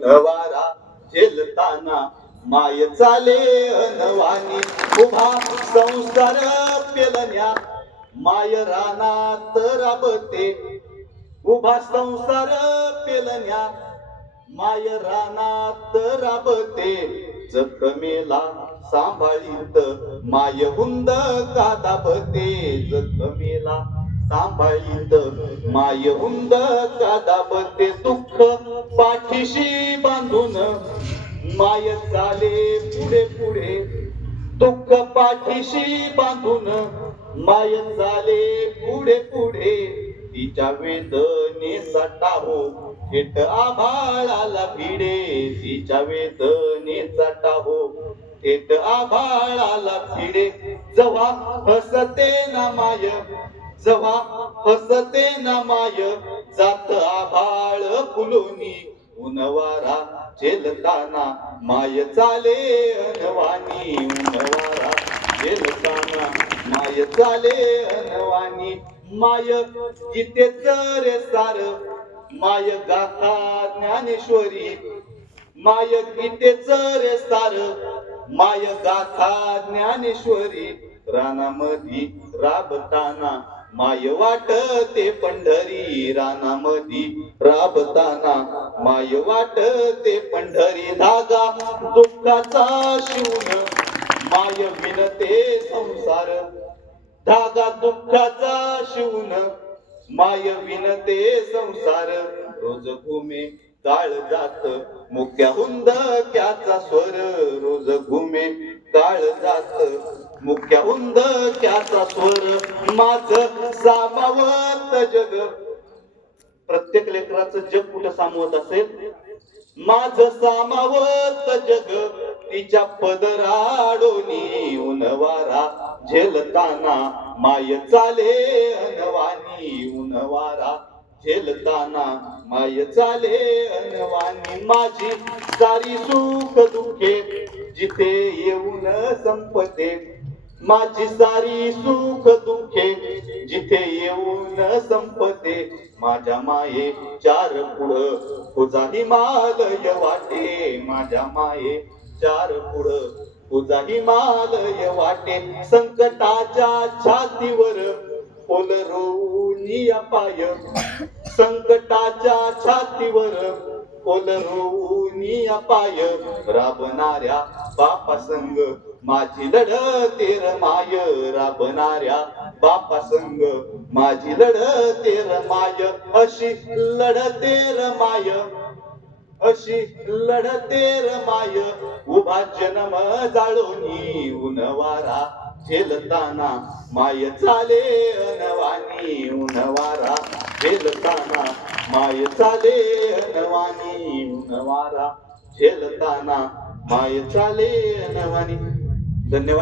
नवारा झेलताना माय चाले अनवानी उभा संसार पेलण्या माय रानात राबते उभा संसार पेलण्या माय रानात राबते जखमेला सांभाळीत माय हुंद का दाबते जखमेला सांभाळीत माय हुंद का दाबते दुःख पाठीशी बांधून माय चाले पुढे पुढे दुःख पाठीशी बांधून माय चाले पुढे पुढे तिच्या वेदनेचा टाहो थेट आभाळाला भिडे तिच्या वेदनेचा टाहो थेट आभाळाला भिडे जेव्हा हसते ना माय जेव्हा हसते ना माय जात आभाळ फुलोनी उनवारा झेलताना माय चाले अनवानी उनवारा झेलताना माय चाले अनवानी माय गीतेच रे सार माय गाथा ज्ञानेश्वरी माय गीतेच रे सार माय गाथा ज्ञानेश्वरी रानामधी राबताना माय वाटते पंढरी रानामधी राबताना माय वाटते पंढरी धागा दुःखाचा शिवून माय विनते संसार धागा दुःखाचा शिवून माय विनते संसार रोज घुमे काळ जात मुक्या हुंदक्याचा स्वर रोज घुमे काळ जात मुक्या हुंदक्याचा स्वर माझ सामावत जग प्रत्येक लेकराचं जग कुठं सामावत असेल माझ सामावत जग तिच्या पदराडोनी उनवारा झेलताना माय चाले अनवानी उनवारा झेलताना माय चाले अनवानी माझी सारी सुख दुःखे जिथे येऊन संपते माझी सारी सुख दुःखे जिथे येऊन संपते माझ्या माये चार पुढं तुझा हिमालय वाटे माझ्या माये चार पुढं तुझा हिमालय वाटे संकटाच्या छातीवर ओलरोनी पाय संकटाच्या छातीवर ओलरोनी पाय राबणाऱ्या बापा संग माझी लढते रमाय राबणाऱ्या बापा संग माझी लढते रमाय अशी लढते रमाय अशी लढते रमाय उभा जन्म जाळोनी उनवारा झेलताना माय चाले अनवानी उनवारा झेलताना माय चाले अनवानी उनवारा झेलताना माय चाले अनवानी. धन्यवाद.